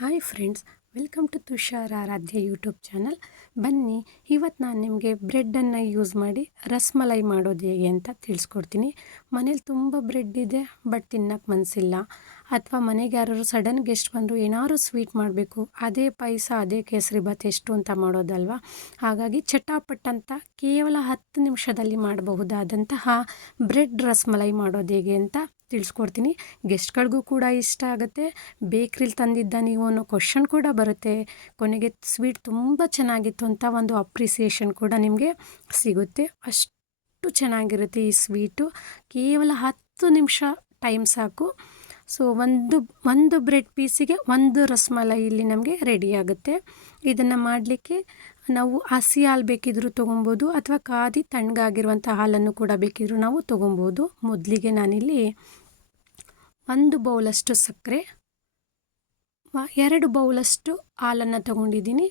Hi friends, welcome to Tushar Aradhya YouTube channel. ಬನ್ನಿ, ಇವತ್ತು ನಾನು ನಿಮಗೆ ಬ್ರೆಡ್ಡನ್ನು ಯೂಸ್ ಮಾಡಿ ರಸ್ಮಲೈ ಮಾಡೋದು ಹೇಗೆ ಅಂತ ತಿಳಿಸ್ಕೊಡ್ತೀನಿ. ಮನೇಲಿ ತುಂಬ ಬ್ರೆಡ್ ಇದೆ, ಬಟ್ ತಿನ್ನೋಕ್ಕೆ ಮನಸ್ಸಿಲ್ಲ. ಅಥವಾ ಮನೆಗೆ ಯಾರು ಸಡನ್ ಗೆಸ್ಟ್ ಬಂದರು ಏನಾದ್ರು ಸ್ವೀಟ್ ಮಾಡಬೇಕು, ಅದೇ ಪಾಯಸ ಅದೇ ಕೇಸರಿಬಾತ್ ಎಷ್ಟು ಅಂತ ಮಾಡೋದಲ್ವ. ಹಾಗಾಗಿ ಚಟಾಪಟ್ ಅಂತ ಕೇವಲ 10 ನಿಮಿಷದಲ್ಲಿ ಮಾಡಬಹುದಾದಂತಹ ಬ್ರೆಡ್ ರಸ್ಮಲೈ ಮಾಡೋದು ಹೇಗೆ ಅಂತ ತಿಳಿಸ್ಕೊಡ್ತೀನಿ. ಗೆಸ್ಟ್ಗಳಿಗೂ ಕೂಡ ಇಷ್ಟ ಆಗುತ್ತೆ. ಬೇಕ್ರಿಲಿ ತಂದಿದ್ದ ನೀವು ಅನ್ನೋ ಕ್ವಶನ್ ಕೂಡ ಬರುತ್ತೆ. ಕೊನೆಗೆ ಸ್ವೀಟ್ ತುಂಬ ಚೆನ್ನಾಗಿತ್ತು ಅಂತ ಒಂದು ಅಪ್ರಿಸಿಯೇಷನ್ ಕೂಡ ನಿಮಗೆ ಸಿಗುತ್ತೆ. ಅಷ್ಟು ಚೆನ್ನಾಗಿರುತ್ತೆ ಈ ಸ್ವೀಟು. ಕೇವಲ 10 ನಿಮಿಷ ಟೈಮ್ ಸಾಕು. ಸೊ ಒಂದು ಬ್ರೆಡ್ ಪೀಸಿಗೆ ಒಂದು ರಸ್ಮಲೈ ಇಲ್ಲಿ ನಮಗೆ ರೆಡಿ ಆಗುತ್ತೆ. ಇದನ್ನು ಮಾಡಲಿಕ್ಕೆ ನಾವು ಹಸಿ ಹಾಲು ಬೇಕಿದ್ರೂ ತೊಗೊಬೋದು, ಅಥವಾ ಕಾದಿ ತಣ್ಣಗಾಗಿರುವಂಥ ಹಾಲನ್ನು ಕೂಡ ಬೇಕಿದ್ರೂ ನಾವು ತೊಗೊಬೋದು. ಮೊದಲಿಗೆ ನಾನಿಲ್ಲಿ 1 ಬೌಲಷ್ಟು ಸಕ್ಕರೆ, 2 ಬೌಲಷ್ಟು ಹಾಲನ್ನು ತಗೊಂಡಿದ್ದೀನಿ.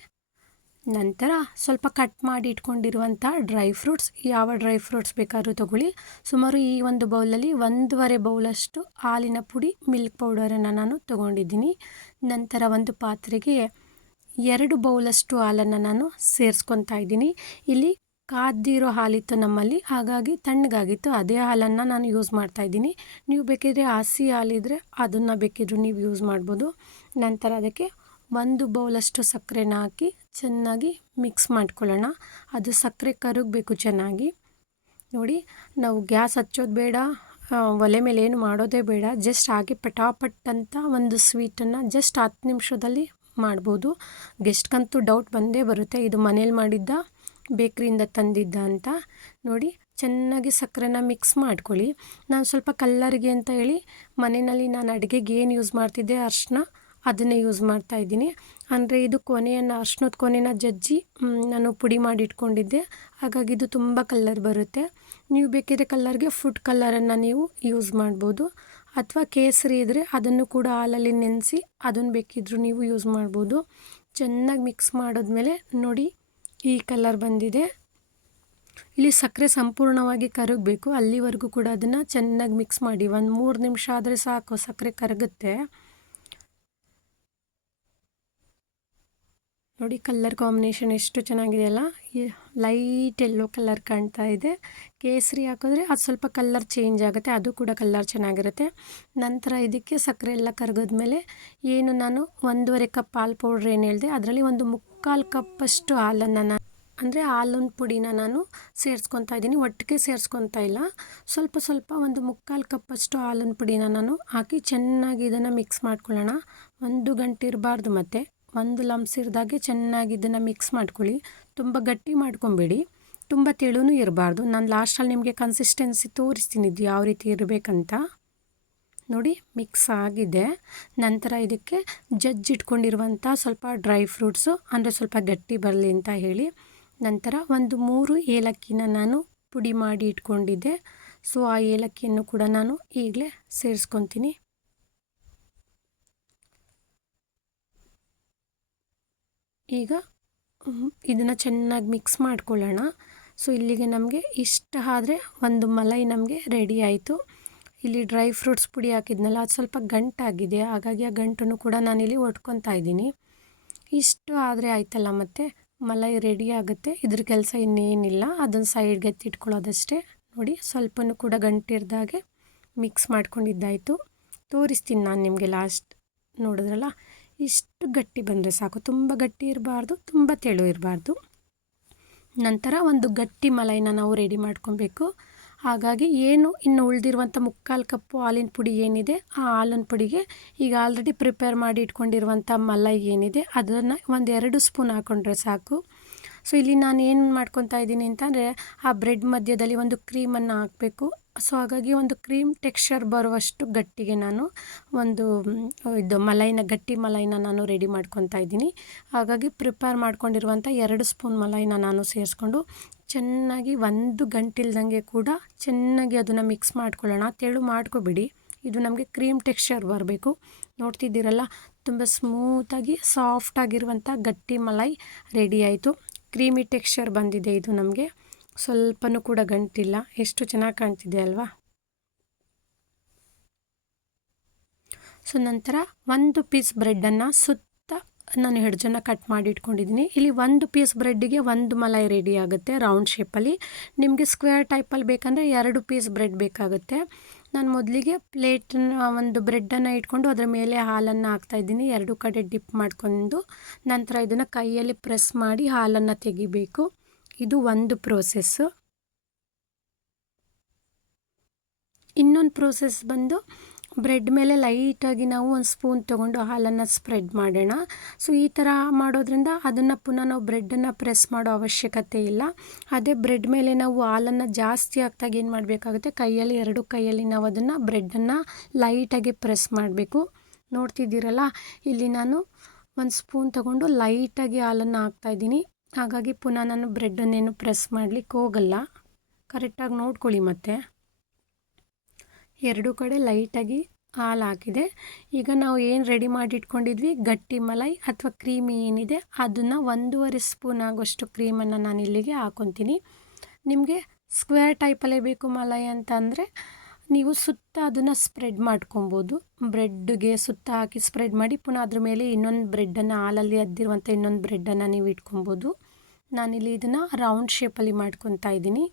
ನಂತರ ಸ್ವಲ್ಪ ಕಟ್ ಮಾಡಿ ಇಟ್ಕೊಂಡಿರುವಂಥ ಡ್ರೈ ಫ್ರೂಟ್ಸ್, ಯಾವ ಡ್ರೈ ಫ್ರೂಟ್ಸ್ ಬೇಕಾದ್ರೂ ತಗೊಳ್ಳಿ. ಸುಮಾರು ಈ ಒಂದು ಬೌಲಲ್ಲಿ 1.5 ಬೌಲಷ್ಟು ಹಾಲಿನ ಪುಡಿ, ಮಿಲ್ಕ್ ಪೌಡರನ್ನು ನಾನು ತಗೊಂಡಿದ್ದೀನಿ. ನಂತರ ಒಂದು ಪಾತ್ರೆಗೆ 2 ಬೌಲಷ್ಟು ಹಾಲನ್ನು ನಾನು ಸೇರಿಸ್ಕೊತಾ ಇದ್ದೀನಿ. ಇಲ್ಲಿ ಕಾದಿರೋ ಹಾಲಿತ್ತು ನಮ್ಮಲ್ಲಿ, ಹಾಗಾಗಿ ತಣ್ಣಗಾಗಿತ್ತು. ಅದೇ ಹಾಲನ್ನು ನಾನು ಯೂಸ್ ಮಾಡ್ತಾಯಿದ್ದೀನಿ. ನೀವು ಬೇಕಿದ್ರೆ ಹಸಿ ಹಾಲಿದ್ರೆ ಅದನ್ನು ಬೇಕಿದ್ರೂ ನೀವು ಯೂಸ್ ಮಾಡ್ಬೋದು. ನಂತರ ಅದಕ್ಕೆ 1 ಬೌಲಷ್ಟು ಸಕ್ಕರೆನ ಹಾಕಿ ಚೆನ್ನಾಗಿ ಮಿಕ್ಸ್ ಮಾಡ್ಕೊಳ್ಳೋಣ. ಅದು ಸಕ್ಕರೆ ಕರಗಬೇಕು ಚೆನ್ನಾಗಿ. ನೋಡಿ, ನಾವು ಗ್ಯಾಸ್ ಹಚ್ಚೋದು ಬೇಡ, ಒಲೆ ಮೇಲೆ ಏನು ಮಾಡೋದೇ ಬೇಡ. ಜಸ್ಟ್ ಹಾಗೆ ಪಟಾಪಟ್ ಅಂತ ಒಂದು ಸ್ವೀಟನ್ನು ಜಸ್ಟ್ 10 ನಿಮಿಷದಲ್ಲಿ ಮಾಡ್ಬೋದು. ಗೆಸ್ಟ್ಗಂತೂ ಡೌಟ್ ಬಂದೇ ಬರುತ್ತೆ, ಇದು ಮನೇಲಿ ಮಾಡಿದ್ದ ಬೇಕ್ರಿಯಿಂದ ತಂದಿದ್ದ ಅಂತ. ನೋಡಿ, ಚೆನ್ನಾಗಿ ಸಕ್ಕರೆನ ಮಿಕ್ಸ್ ಮಾಡ್ಕೊಳ್ಳಿ. ನಾನು ಸ್ವಲ್ಪ ಕಲ್ಲರಿಗೆ ಅಂತ ಹೇಳಿ ಮನೆಯಲ್ಲಿ ನಾನು ಅಡುಗೆಗೆ ಏನು ಯೂಸ್ ಮಾಡ್ತಿದ್ದೆ ಅರಿಶಿನ, ಅದನ್ನೇ ಯೂಸ್ ಮಾಡ್ತಾಯಿದ್ದೀನಿ. ಅಂದರೆ ಇದು ಅರಿಶಿನದ ಕೊನೆನ ಜಜ್ಜಿ ನಾನು ಪುಡಿ ಮಾಡಿ ಇಟ್ಕೊಂಡಿದ್ದೆ, ಹಾಗಾಗಿ ಇದು ತುಂಬ ಕಲ್ಲರ್ ಬರುತ್ತೆ. ನೀವು ಬೇಕಿದ್ರೆ ಕಲ್ಲರ್ಗೆ ಫುಡ್ ಕಲ್ಲರನ್ನು ನೀವು ಯೂಸ್ ಮಾಡ್ಬೋದು, ಅಥವಾ ಕೇಸರಿ ಇದ್ದರೆ ಅದನ್ನು ಕೂಡ ಹಾಲಲ್ಲಿ ನೆನೆಸಿ ಅದನ್ನು ಬೇಕಿದ್ರೂ ನೀವು ಯೂಸ್ ಮಾಡ್ಬೋದು. ಚೆನ್ನಾಗಿ ಮಿಕ್ಸ್ ಮಾಡಿದ್ಮೇಲೆ ನೋಡಿ, ಈ ಕಲರ್ ಬಂದಿದೆ. ಇಲ್ಲಿ ಸಕ್ಕರೆ ಸಂಪೂರ್ಣವಾಗಿ ಕರಗಬೇಕು, ಅಲ್ಲಿವರೆಗೂ ಕೂಡ ಅದನ್ನು ಚೆನ್ನಾಗಿ ಮಿಕ್ಸ್ ಮಾಡಿ. 3 ನಿಮಿಷ ಆದರೆ ಸಾಕು, ಸಕ್ಕರೆ ಕರಗುತ್ತೆ. ನೋಡಿ, ಕಲರ್ ಕಾಂಬಿನೇಷನ್ ಎಷ್ಟು ಚೆನ್ನಾಗಿದೆಯಲ್ಲ. ಲೈಟ್ ಯೆಲ್ಲೋ ಕಲರ್ ಕಾಣ್ತಾ ಇದೆ. ಕೇಸರಿ ಹಾಕಿದ್ರೆ ಅದು ಸ್ವಲ್ಪ ಕಲರ್ ಚೇಂಜ್ ಆಗುತ್ತೆ, ಅದು ಕೂಡ ಕಲರ್ ಚೆನ್ನಾಗಿರುತ್ತೆ. ನಂತರ ಇದಕ್ಕೆ ಸಕ್ಕರೆ ಎಲ್ಲ ಕರಗಿದ್ಮೇಲೆ ಏನು ನಾನು 1.5 ಕಪ್ ಹಾಲು ಪೌಡ್ರ್ ಏನು ಹೇಳಿದೆ, ಅದರಲ್ಲಿ 1/4 ಕಪ್ಪಷ್ಟು ಹಾಲನ್ನು ಅಂದರೆ ಹಾಲಿನ ಪುಡಿನ ನಾನು ಸೇರಿಸ್ಕೊತಾ ಇದ್ದೀನಿ. ಒಟ್ಟಿಗೆ ಸೇರಿಸ್ಕೊತಾ ಇಲ್ಲ, ಸ್ವಲ್ಪ 1/4 ಕಪ್ಪಷ್ಟು ಹಾಲಿನ ಪುಡಿನ ನಾನು ಹಾಕಿ ಚೆನ್ನಾಗಿ ಇದನ್ನು ಮಿಕ್ಸ್ ಮಾಡ್ಕೊಳ್ಳೋಣ. 1 ಗಂಟೆ ಇರಬಾರ್ದು, ಮತ್ತು ಒಂದು ಲಂಪ್ಸ್ ಇರ್ದಾಗೆ ಚೆನ್ನಾಗಿ ಇದನ್ನು ಮಿಕ್ಸ್ ಮಾಡ್ಕೊಳ್ಳಿ. ತುಂಬ ಗಟ್ಟಿ ಮಾಡ್ಕೊಬೇಡಿ, ತುಂಬ ತೆಳುನೂ ಇರಬಾರ್ದು. ನಾನು ಲಾಸ್ಟಲ್ಲಿ ನಿಮಗೆ ಕನ್ಸಿಸ್ಟೆನ್ಸಿ ತೋರಿಸ್ತೀನಿ ಇದು ಯಾವ ರೀತಿ ಇರಬೇಕಂತ. ನೋಡಿ, ಮಿಕ್ಸ್ ಆಗಿದೆ. ನಂತರ ಇದಕ್ಕೆ ಜಜ್ಜಿಟ್ಕೊಂಡಿರುವಂಥ ಸ್ವಲ್ಪ ಡ್ರೈ ಫ್ರೂಟ್ಸು, ಅಂದರೆ ಸ್ವಲ್ಪ ಗಟ್ಟಿ ಬರಲಿ ಅಂತ ಹೇಳಿ. ನಂತರ 3 ಏಲಕ್ಕಿನ ನಾನು ಪುಡಿ ಮಾಡಿ ಇಟ್ಕೊಂಡಿದ್ದೆ. ಸೊ ಆ ಏಲಕ್ಕಿಯನ್ನು ಕೂಡ ನಾನು ಈಗಲೇ ಸೇರಿಸ್ಕೊತೀನಿ. ಈಗ ಇದನ್ನು ಚೆನ್ನಾಗಿ ಮಿಕ್ಸ್ ಮಾಡ್ಕೊಳ್ಳೋಣ. ಸೊ ಇಲ್ಲಿಗೆ ನಮಗೆ ಇಷ್ಟ ಆದರೆ ಒಂದು ಮಲೈ ನಮಗೆ ರೆಡಿ ಆಯಿತು. ಇಲ್ಲಿ ಡ್ರೈ ಫ್ರೂಟ್ಸ್ ಪುಡಿ ಹಾಕಿದ್ನಲ್ಲ, ಅದು ಸ್ವಲ್ಪ ಗಂಟಾಗಿದೆ, ಹಾಗಾಗಿ ಆ ಗಂಟನ್ನು ಕೂಡ ನಾನಿಲ್ಲಿ ಒಟ್ಕೊತಾ ಇದ್ದೀನಿ. ಇಷ್ಟು ಆದರೆ ಆಯ್ತಲ್ಲ, ಮತ್ತು ಮಲೈ ರೆಡಿ ಆಗುತ್ತೆ. ಇದ್ರ ಕೆಲಸ ಇನ್ನೇನಿಲ್ಲ, ಅದನ್ನು ಸೈಡ್ಗೆ ಎತ್ತಿಟ್ಕೊಳ್ಳೋದಷ್ಟೇ. ನೋಡಿ, ಸ್ವಲ್ಪನೂ ಕೂಡ ಗಂಟಿರ್ದಾಗೆ ಮಿಕ್ಸ್ ಮಾಡ್ಕೊಂಡಿದ್ದಾಯಿತು. ತೋರಿಸ್ತೀನಿ ನಾನು ನಿಮಗೆ ಲಾಸ್ಟ್. ನೋಡಿದ್ರಲ್ಲ, ಇಷ್ಟು ಗಟ್ಟಿ ಬಂದರೆ ಸಾಕು, ತುಂಬ ಗಟ್ಟಿ ಇರಬಾರ್ದು, ತುಂಬ ತೆಳು ಇರಬಾರ್ದು. ನಂತರ ಒಂದು ಗಟ್ಟಿ ಮಲೈನ ನಾವು ರೆಡಿ ಮಾಡ್ಕೊಬೇಕು. ಹಾಗಾಗಿ ಏನು ಇನ್ನು ಉಳಿದಿರುವಂಥ 3/4 ಕಪ್ಪು ಹಾಲಿನ ಪುಡಿ ಏನಿದೆ, ಆ ಹಾಲಿನ ಪುಡಿಗೆ ಈಗ ಆಲ್ರೆಡಿ ಪ್ರಿಪೇರ್ ಮಾಡಿ ಇಟ್ಕೊಂಡಿರುವಂಥ ಮಲೈ ಏನಿದೆ ಅದನ್ನು 1-2 ಸ್ಪೂನ್ ಹಾಕ್ಕೊಂಡ್ರೆ ಸಾಕು. ಸೊ ಇಲ್ಲಿ ನಾನು ಏನು ಮಾಡ್ಕೊತಾ ಇದ್ದೀನಿ ಅಂತಂದರೆ, ಆ ಬ್ರೆಡ್ ಮಧ್ಯದಲ್ಲಿ ಒಂದು ಕ್ರೀಮನ್ನು ಹಾಕಬೇಕು. ಸೊ ಹಾಗಾಗಿ ಒಂದು ಕ್ರೀಮ್ ಟೆಕ್ಸ್ಚರ್ ಬರುವಷ್ಟು ಗಟ್ಟಿಗೆ ನಾನು ಗಟ್ಟಿ ಮಲೈನ ನಾನು ರೆಡಿ ಮಾಡ್ಕೊತಾ ಇದ್ದೀನಿ. ಹಾಗಾಗಿ ಪ್ರಿಪೇರ್ ಮಾಡ್ಕೊಂಡಿರುವಂಥ 2 ಸ್ಪೂನ್ ಮಲೈನ ನಾನು ಸೇರಿಸ್ಕೊಂಡು ಚೆನ್ನಾಗಿ 1 ಗಂಟಿಲ್ದಂಗೆ ಕೂಡ ಚೆನ್ನಾಗಿ ಅದನ್ನು ಮಿಕ್ಸ್ ಮಾಡ್ಕೊಳ್ಳೋಣ. ತೆಳು ಮಾಡ್ಕೊಬಿಡಿ, ಇದು ನಮಗೆ ಕ್ರೀಮ್ ಟೆಕ್ಸ್ಚರ್ ಬರಬೇಕು. ನೋಡ್ತಿದ್ದೀರಲ್ಲ, ತುಂಬ ಸ್ಮೂತಾಗಿ ಸಾಫ್ಟಾಗಿರುವಂಥ ಗಟ್ಟಿ ಮಲೈ ರೆಡಿ ಆಯಿತು. ಕ್ರೀಮಿ ಟೆಕ್ಸ್ಚರ್ ಬಂದಿದೆ ಇದು ನಮಗೆ, ಸ್ವಲ್ಪನೂ ಕೂಡ ಗಂಟಿಲ್ಲ. ಎಷ್ಟು ಚೆನ್ನಾಗಿ ಕಾಣ್ತಿದೆ ಅಲ್ವಾ. ಸೊ ನಂತರ 1 ಪೀಸ್ ಬ್ರೆಡ್ಡನ್ನು ನಾನು ಹೆಡ್ಜನ್ನು ಕಟ್ ಮಾಡಿ ಇಟ್ಕೊಂಡಿದ್ದೀನಿ. ಇಲ್ಲಿ ಒಂದು ಪೀಸ್ ಬ್ರೆಡ್ಡಿಗೆ ಒಂದು ಮಲೈ ರೆಡಿ ಆಗುತ್ತೆ ರೌಂಡ್ ಶೇಪಲ್ಲಿ. ನಿಮಗೆ ಸ್ಕ್ವೇರ್ ಟೈಪಲ್ಲಿ ಬೇಕಂದರೆ 2 ಪೀಸ್ ಬ್ರೆಡ್ ಬೇಕಾಗುತ್ತೆ. ನಾನು ಮೊದಲಿಗೆ ಪ್ಲೇಟನ್ನ ಒಂದು ಬ್ರೆಡ್ಡನ್ನು ಇಟ್ಕೊಂಡು ಅದರ ಮೇಲೆ ಹಾಲನ್ನು ಹಾಕ್ತಾಯಿದ್ದೀನಿ. 2 ಕಡೆ ಡಿಪ್ ಮಾಡ್ಕೊಂಡು ನಂತರ ಇದನ್ನು ಕೈಯಲ್ಲಿ ಪ್ರೆಸ್ ಮಾಡಿ ಹಾಲನ್ನು ತೆಗಿಬೇಕು. ಇದು ಒಂದು ಪ್ರೋಸೆಸ್ಸು. ಇನ್ನೊಂದು ಪ್ರೋಸೆಸ್ ಬಂದು ಬ್ರೆಡ್ ಮೇಲೆ ಲೈಟಾಗಿ ನಾವು ಒಂದು ಸ್ಪೂನ್ ತೊಗೊಂಡು ಹಾಲನ್ನು ಸ್ಪ್ರೆಡ್ ಮಾಡೋಣ. ಸೊ ಈ ಥರ ಮಾಡೋದ್ರಿಂದ ಅದನ್ನು ಪುನಃ ನಾವು ಬ್ರೆಡ್ಡನ್ನು ಪ್ರೆಸ್ ಮಾಡೋ ಅವಶ್ಯಕತೆ ಇಲ್ಲ. ಅದೇ ಬ್ರೆಡ್ ಮೇಲೆ ನಾವು ಹಾಲನ್ನು ಜಾಸ್ತಿ ಹಾಕ್ದಾಗ ಏನು ಮಾಡಬೇಕಾಗುತ್ತೆ, ಕೈಯಲ್ಲಿ 2 ಕೈಯಲ್ಲಿ ನಾವು ಅದನ್ನು ಬ್ರೆಡ್ಡನ್ನು ಲೈಟಾಗಿ ಪ್ರೆಸ್ ಮಾಡಬೇಕು. ನೋಡ್ತಿದ್ದೀರಲ್ಲ, ಇಲ್ಲಿ ನಾನು ಒಂದು ಸ್ಪೂನ್ ತೊಗೊಂಡು ಲೈಟಾಗಿ ಹಾಲನ್ನು ಹಾಕ್ತಾಯಿದ್ದೀನಿ. ಹಾಗಾಗಿ ಪುನಃ ನಾನು ಬ್ರೆಡ್ಡನ್ನೇನು ಪ್ರೆಸ್ ಮಾಡಲಿಕ್ಕೆ ಹೋಗಲ್ಲ. ಕರೆಕ್ಟಾಗಿ ನೋಡ್ಕೊಳ್ಳಿ. ಮತ್ತು 2 ಕಡೆ ಲೈಟಾಗಿ ಹಾಲು ಹಾಕಿದೆ. ಈಗ ನಾವು ಏನು ರೆಡಿ ಮಾಡಿ ಇಟ್ಕೊಂಡಿದ್ವಿ ಗಟ್ಟಿ ಮಲೈ ಅಥವಾ ಕ್ರೀಮಿ ಏನಿದೆ ಅದನ್ನು 1.5 ಸ್ಪೂನ್ ಆಗೋಷ್ಟು ಕ್ರೀಮನ್ನು ನಾನು ಇಲ್ಲಿಗೆ ಹಾಕ್ಕೊತೀನಿ. ನಿಮಗೆ ಸ್ಕ್ವೇರ್ ಟೈಪಲ್ಲೇ ಬೇಕು ಮಲೈ ಅಂತ ಅಂದರೆ ನೀವು ಸುತ್ತ ಅದನ್ನು ಸ್ಪ್ರೆಡ್ ಮಾಡ್ಕೊಬೋದು. ಬ್ರೆಡ್ಗೆ ಸುತ್ತ ಹಾಕಿ ಸ್ಪ್ರೆಡ್ ಮಾಡಿ ಪುನಃ ಅದ್ರ ಮೇಲೆ ಇನ್ನೊಂದು ಬ್ರೆಡ್ಡನ್ನು ಹಾಲಲ್ಲಿ ಅದ್ದಿರುವಂಥ ಇನ್ನೊಂದು ಬ್ರೆಡ್ಡನ್ನು ನೀವು ಇಟ್ಕೊಬೋದು. ನಾನಿಲ್ಲಿ ಇದನ್ನು ರೌಂಡ್ ಶೇಪಲ್ಲಿ ಮಾಡ್ಕೊತಾ ಇದ್ದೀನಿ.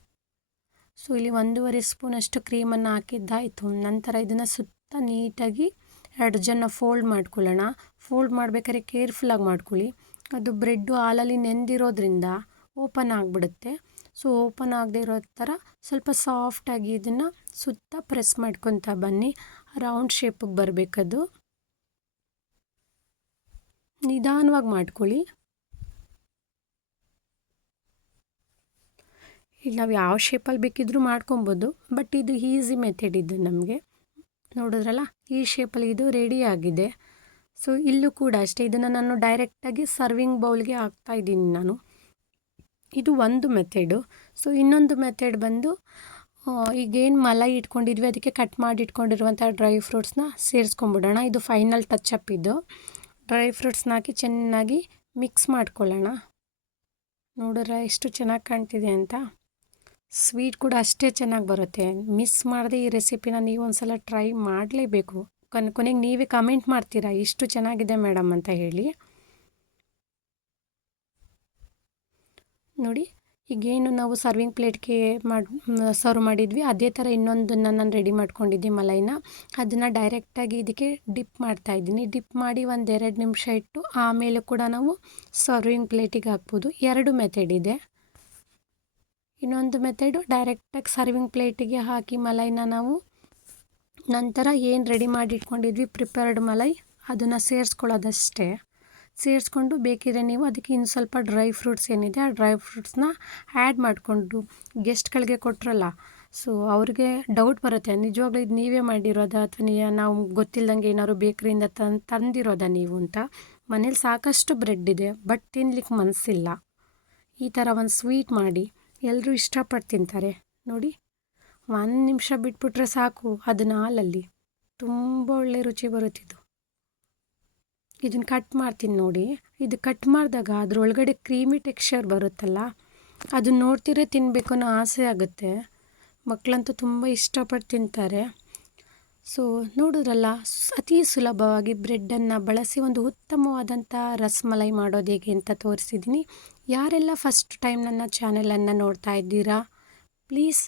ಸೊ ಇಲ್ಲಿ 1.5 ಸ್ಪೂನಷ್ಟು ಕ್ರೀಮನ್ನು ಹಾಕಿದ್ದಾಯಿತು. ನಂತರ ಇದನ್ನು ಸುತ್ತ ನೀಟಾಗಿ ಎಡ್ಜನ್ನು ಫೋಲ್ಡ್ ಮಾಡ್ಕೊಳ್ಳೋಣ. ಫೋಲ್ಡ್ ಮಾಡಬೇಕಾದ್ರೆ ಕೇರ್ಫುಲ್ಲಾಗಿ ಮಾಡ್ಕೊಳ್ಳಿ. ಅದು ಬ್ರೆಡ್ಡು ಹಾಲಲ್ಲಿ ನೆಂದಿರೋದ್ರಿಂದ ಓಪನ್ ಆಗಿಬಿಡುತ್ತೆ. ಸೊ ಓಪನ್ ಆಗದೆ ಇರೋ ಥರ ಸ್ವಲ್ಪ ಸಾಫ್ಟಾಗಿ ಇದನ್ನು ಸುತ್ತ ಪ್ರೆಸ್ ಮಾಡ್ಕೊತಾ ಬನ್ನಿ. ರೌಂಡ್ ಶೇಪಿಗೆ ಬರಬೇಕದು. ನಿಧಾನವಾಗಿ ಮಾಡ್ಕೊಳ್ಳಿ. ಇಲ್ಲಿ ನಾವು ಯಾವ ಶೇಪಲ್ಲಿ ಬೇಕಿದ್ರೂ ಮಾಡ್ಕೊಬೋದು. ಬಟ್ ಇದು ಈಸಿ ಮೆಥಡ್ ಇದು ನಮಗೆ. ನೋಡಿದ್ರಲ್ಲ, ಈ ಶೇಪಲ್ಲಿ ಇದು ರೆಡಿ ಆಗಿದೆ. ಸೊ ಇಲ್ಲೂ ಕೂಡ ಅಷ್ಟೇ, ಇದನ್ನು ನಾನು ಡೈರೆಕ್ಟಾಗಿ ಸರ್ವಿಂಗ್ ಬೌಲ್ಗೆ ಹಾಕ್ತಾಯಿದ್ದೀನಿ ನಾನು. ಇದು ಒಂದು ಮೆಥಡು. ಸೊ ಇನ್ನೊಂದು ಮೆಥಡ್ ಬಂದು ಈಗೇನು ಮಲೈ ಇಟ್ಕೊಂಡಿದ್ವಿ ಅದಕ್ಕೆ ಕಟ್ ಮಾಡಿ ಇಟ್ಕೊಂಡಿರುವಂಥ ಡ್ರೈ ಫ್ರೂಟ್ಸ್ನ ಸೇರಿಸ್ಕೊಂಬಿಡೋಣ. ಇದು ಫೈನಲ್ ಟಚಪ್. ಇದು ಡ್ರೈ ಫ್ರೂಟ್ಸ್ನ ಹಾಕಿ ಚೆನ್ನಾಗಿ ಮಿಕ್ಸ್ ಮಾಡ್ಕೊಳ್ಳೋಣ. ನೋಡಿದ್ರೆ ಎಷ್ಟು ಚೆನ್ನಾಗಿ ಕಾಣ್ತಿದೆ ಅಂತ. ಸ್ವೀಟ್ ಕೂಡ ಅಷ್ಟೇ ಚೆನ್ನಾಗಿ ಬರುತ್ತೆ. ಮಿಸ್ ಮಾಡದೆ ಈ ರೆಸಿಪಿನ ನೀವು ಒಂದು ಸಲ ಟ್ರೈ ಮಾಡಲೇಬೇಕು. ಕೊನೆಗೆ ನೀವೇ ಕಮೆಂಟ್ ಮಾಡ್ತೀರಾ ಇಷ್ಟು ಚೆನ್ನಾಗಿದೆ ಮೇಡಮ್ ಅಂತ ಹೇಳಿ. ನೋಡಿ, ಈಗೇನು ನಾವು ಸರ್ವಿಂಗ್ ಪ್ಲೇಟ್ಗೆ ಸರ್ವ್ ಮಾಡಿದ್ವಿ ಅದೇ ಥರ ಇನ್ನೊಂದನ್ನು ನಾನು ರೆಡಿ ಮಾಡ್ಕೊಂಡಿದ್ದೆ ಮಲೈನ. ಅದನ್ನು ಡೈರೆಕ್ಟಾಗಿ ಇದಕ್ಕೆ ಡಿಪ್ ಮಾಡ್ತಾಯಿದ್ದೀನಿ. ಡಿಪ್ ಮಾಡಿ 1-2 ನಿಮಿಷ ಇಟ್ಟು ಆಮೇಲೆ ಕೂಡ ನಾವು ಸರ್ವಿಂಗ್ ಪ್ಲೇಟಿಗೆ ಹಾಕ್ಬೋದು. 2 ಮೆಥಡ್ ಇದೆ. ಇನ್ನೊಂದು ಮೆಥಡು ಡೈರೆಕ್ಟಾಗಿ ಸರ್ವಿಂಗ್ ಪ್ಲೇಟಿಗೆ ಹಾಕಿ ಮಲೈನ ನಾವು ನಂತರ ಏನು ರೆಡಿ ಮಾಡಿ ಇಟ್ಕೊಂಡಿದ್ವಿ ಪ್ರಿಪೇರ್ಡ್ ಮಲೈ ಅದನ್ನು ಸೇರಿಸ್ಕೊಳ್ಳೋದಷ್ಟೇ. ಸೇರಿಸ್ಕೊಂಡು ಬೇಕಿದ್ರೆ ನೀವು ಅದಕ್ಕೆ ಇನ್ನು ಸ್ವಲ್ಪ ಡ್ರೈ ಫ್ರೂಟ್ಸ್ ಏನಿದೆ ಆ ಡ್ರೈ ಫ್ರೂಟ್ಸ್ನ ಆ್ಯಡ್ ಮಾಡಿಕೊಂಡು ಗೆಸ್ಟ್ಗಳಿಗೆ ಕೊಟ್ರಲ್ಲ, ಸೊ ಅವ್ರಿಗೆ ಡೌಟ್ ಬರುತ್ತೆ, ನಿಜವಾಗ್ಲೂ ಇದು ನೀವೇ ಮಾಡಿರೋದಾ ಅಥವಾ ನಾವು ಗೊತ್ತಿಲ್ಲದಂಗೆ ಏನಾದ್ರು ಬೇಕ್ರಿಯಿಂದ ತಂದಿರೋದಾ ನೀವು ಅಂತ. ಮನೇಲಿ ಸಾಕಷ್ಟು ಬ್ರೆಡ್ ಇದೆ ಬಟ್ ತಿನ್ಲಿಕ್ಕೆ ಮನಸ್ಸಿಲ್ಲ. ಈ ಥರ ಒಂದು ಸ್ವೀಟ್ ಮಾಡಿ ಎಲ್ಲರೂ ಇಷ್ಟಪಟ್ಟು ತಿಂತಾರೆ. ನೋಡಿ, 1 ನಿಮಿಷ ಬಿಟ್ಬಿಟ್ರೆ ಸಾಕು ಅದನ್ನು ಹಾಲಲ್ಲಿ. ತುಂಬ ಒಳ್ಳೆ ರುಚಿ ಬರುತ್ತಿದ್ದು. ಇದನ್ನು ಕಟ್ ಮಾಡ್ತೀನಿ ನೋಡಿ. ಇದು ಕಟ್ ಮಾಡಿದಾಗ ಅದರೊಳಗಡೆ ಕ್ರೀಮಿ ಟೆಕ್ಸ್ಚರ್ ಬರುತ್ತಲ್ಲ, ಅದನ್ನ ನೋಡ್ತಿರೇ ತಿನ್ನಬೇಕು ಅನ್ನೋ ಆಸೆ ಆಗುತ್ತೆ. ಮಕ್ಕಳಂತೂ ತುಂಬ ಇಷ್ಟಪಟ್ಟು ತಿಂತಾರೆ. ಸೊ ನೋಡಿದ್ರಲ್ಲ, ಅತಿ ಸುಲಭವಾಗಿ ಬ್ರೆಡ್ಡನ್ನು ಬಳಸಿ ಒಂದು ಉತ್ತಮವಾದಂಥ ರಸಮಲೈ ಮಾಡೋದು ಹೇಗೆ ಅಂತ ತೋರಿಸಿದ್ದೀನಿ. ಯಾರೆಲ್ಲ ಫಸ್ಟ್ ಟೈಮ್ ನನ್ನ ಚಾನೆಲನ್ನು ನೋಡ್ತಾ ಇದ್ದೀರಾ, ಪ್ಲೀಸ್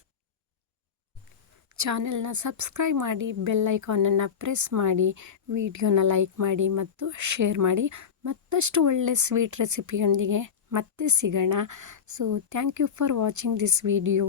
ಚಾನೆಲ್ನ ಸಬ್ಸ್ಕ್ರೈಬ್ ಮಾಡಿ, ಬೆಲ್ ಐಕಾನನ್ನು ಪ್ರೆಸ್ ಮಾಡಿ, ವಿಡಿಯೋನ ಲೈಕ್ ಮಾಡಿ ಮತ್ತು ಶೇರ್ ಮಾಡಿ. ಮತ್ತಷ್ಟು ಒಳ್ಳೆ ಸ್ವೀಟ್ ರೆಸಿಪಿಯೊಂದಿಗೆ ಮತ್ತೆ ಸಿಗೋಣ. So thank you for watching this video.